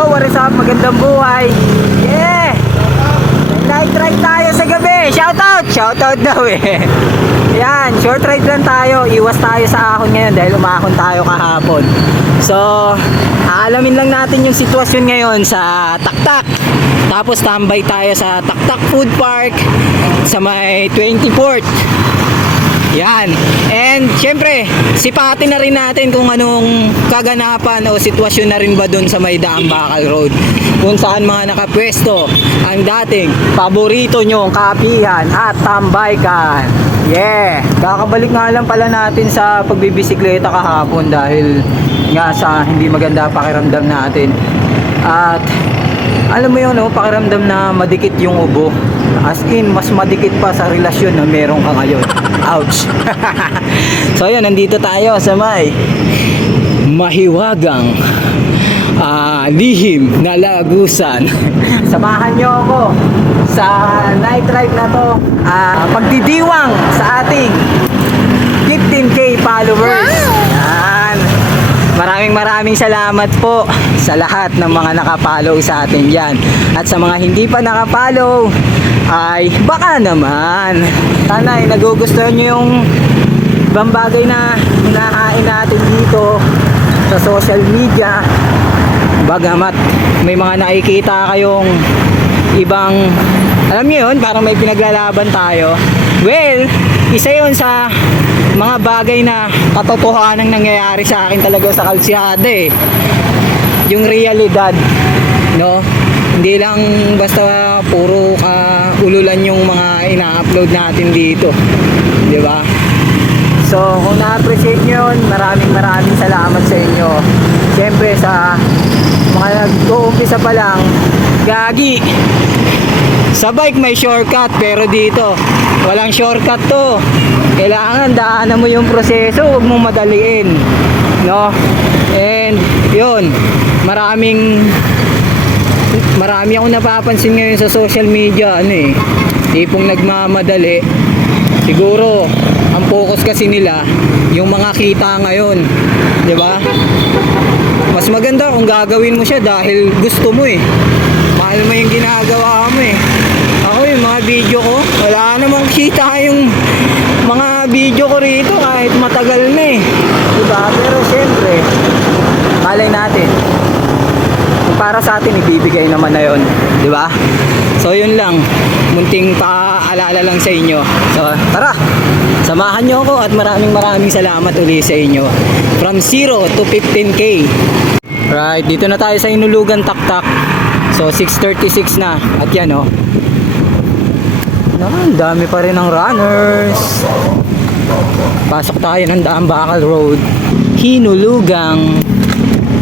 Yo, what is up? Magandang buhay. Yeah! Night ride tayo sa gabi. Shoutout! Shoutout daw eh. Yan, short ride lang tayo. Iwas tayo sa ahon ngayon dahil umahon tayo kahapon. So, aalamin lang natin yung sitwasyon ngayon sa Taktak. Tapos tambay tayo sa Taktak Food Park sa may 24th. Yan. And syempre, sipatin na rin natin kung anong kaganapan o sitwasyon na rin ba doon sa may Daang Bakal Road. Kung saan mga nakapwesto ang dating paborito nyong kapihan at tambaykan. Yeah. Kakabalik nga lang pala natin sa pagbibisikleta kahapon dahil nga sa hindi maganda pakiramdam natin. At alam mo yun, no, pakiramdam na madikit yung ubo. As in, mas madikit pa sa relasyon na meron ka ngayon. Ouch. So yun, nandito tayo sa may mahiwagang lihim na lagusan. Samahan nyo ako sa night ride na to, pagdidiwang sa ating 15K followers. Yan. Maraming salamat po sa lahat ng mga nakapollow sa atin dyan. At sa mga hindi pa nakapollow, ay baka naman sana ay nagugustuhan nyo yung ibang bagay na hinahain natin dito sa social media. Bagamat may mga nakikita kayong ibang, alam nyo yun, parang may pinaglalaban tayo. Well, isa yun sa mga bagay na katotohanan nangyayari sa akin talaga sa kalsiyada eh. Yung realidad, no? Hindi lang basta puro ululan yung mga ina-upload natin dito, di ba? So kung na-appreciate nyo yun, maraming salamat sa inyo. Siyempre sa mga nag-uumpisa pa lang, gagi, sa bike may shortcut, pero dito walang shortcut to. Kailangan daanan mo yung proseso, huwag mong madaliin, no? And yun, marami akong napapansin ngayon sa social media, tipong nagmamadali. Siguro ang focus kasi nila yung mga kita ngayon, di ba? Mas maganda kung gagawin mo siya dahil gusto mo eh. Mahal mo yung ginagawa mo eh. Ako yung mga video ko, wala namang kita yung mga video ko rito kahit matagal na eh, diba? Pero syempre, malay natin, para sa atin ibibigay naman na yun, di ba? So yun lang, munting paalala lang sa inyo. So tara, samahan nyo ako at maraming salamat ulit sa inyo. From 0 to 15K. Right, dito na tayo sa Inulugan Taktak. So 6:36 na. At yan oh, ang dami pa rin ng runners. Pasok tayo ng Daang Bakal Road, Hinulugang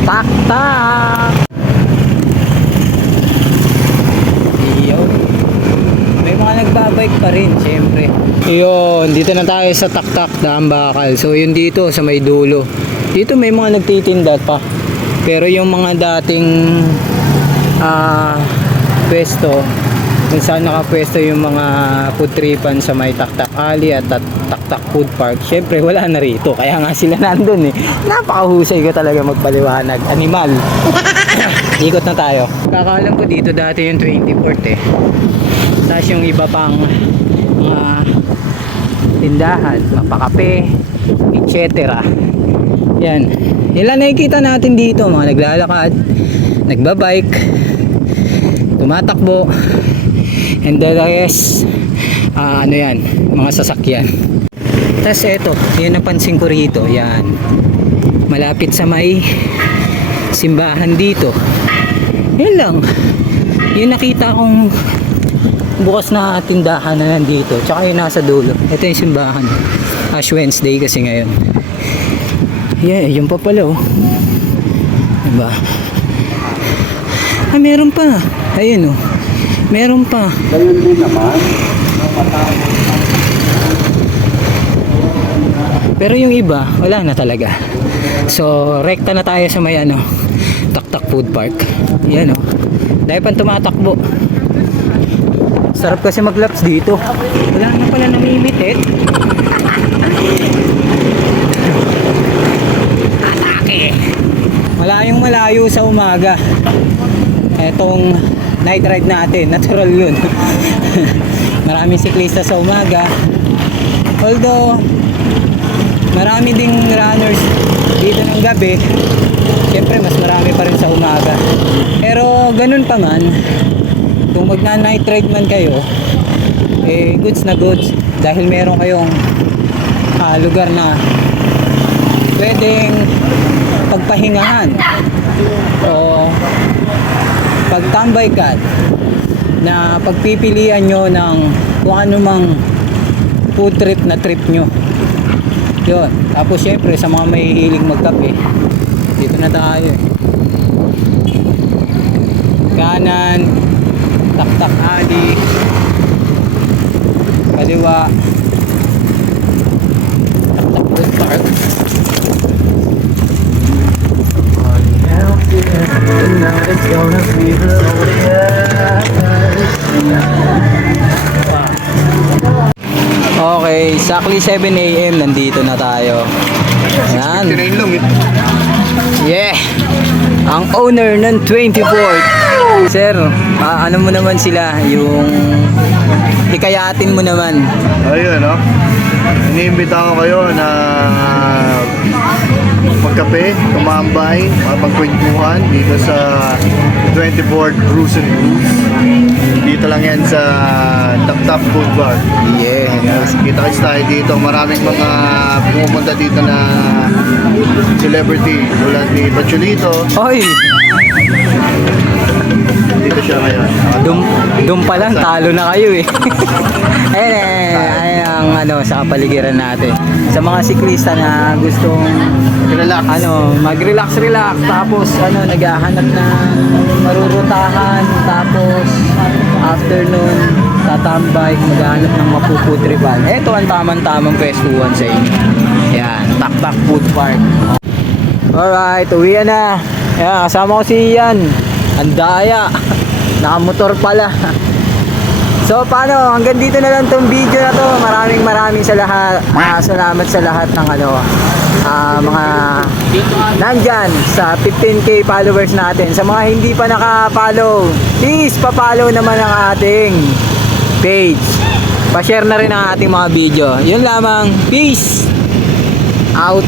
Taktak. May mga nagbabike pa rin, syempre. Yun, dito na tayo sa Taktak, Daang Bakal. So yun dito sa may dulo. Dito may mga nagtitinda pa. Pero yung mga dating pwesto, kung saan nakapwesto yung mga food tripan sa may Taktak Alley at Taktak Food Park, syempre wala na rito. Kaya nga sila nandun eh. Napakahusay ko talaga magpaliwanag. Animal. Ikot na tayo. Kakaalam ko dito dati yung 24th eh. Tapos yung iba pang mga tindahan, mapakape, etc. Yan. Ilan nakikita natin dito, mga naglalakad, nagbabike, tumatakbo, and the rest, ano yan, mga sasakyan. Tapos eto, yun napansin ko rito, yan, malapit sa may simbahan dito. Yun lang, yun nakita kong bukas na tindahan na nandito, tsaka yung nasa dulo. Ito yung simbahan, Ash Wednesday kasi ngayon. Yeah, yun pa pala oh, diba? Meron pa, ayun oh, meron pa. Ganun din naman. Pero yung iba, wala na talaga. So, rekta na tayo sa may Taktak Food Park. Yan oh, dahil pang tumatakbo. Sarap kasi maglaps dito. Wala na pala namimitit. Atake. Wala tayong malayo sa umaga. Etong night ride natin, natural yun. Maraming siklista sa umaga. Although, marami ding runners dito ng gabi. Siyempre, mas marami pa rin sa umaga. Pero, ganun pa man, kung magna-night ride man kayo, eh, goods na goods. Dahil meron kayong lugar na pwedeng pagpahingahan o pagtambay ka na pagpipilian nyo ng kung ano mang food trip na trip nyo. Yun. Tapos syempre sa mga may hilig magkape, dito na tayo. Kanan, taktak ali, kaliwa, taktak food park. Okay, exactly 7 AM nandito na tayo. Ayan. 59 lang eh. Yeah. Ang owner ng 24th. Sir, ano mo naman sila, yung hikayatin mo naman. Ayun, no? Iniimbita ko kayo na magkape, tumambay, mapagkwentuhan dito sa 24th Brews and Brews. Dito lang yan sa Tap Food Bar. Yeah. Yes, kita-kits tayo dito. Maraming mga pumupunta dito na celebrity. Tulad ni Pacholito. Oy, Dito siya ngayon. dum pa lang talo na kayo eh. Ayan ang ano sa kapaligiran natin. Sa mga siklista na gustong Relax. mag-relax tapos naghahanap na marurutahan, tapos afternoon tatambay, maghahanap ng mapuputripan. Ito ang tamang pwestuhan sa inyo. Yan, Taktak Food Park. Alright, uwi na. Yan, kasama ko si Ian. Ang daya. Nakamotor pala. So paano, hanggang dito na lang tong video na to. Maraming salamat sa lahat ng mga nandyan sa 15k followers natin. Sa mga hindi pa naka-follow, please pa-follow naman ang ating page. Pa-share na rin ang ating mga video. Yun lamang. Peace out.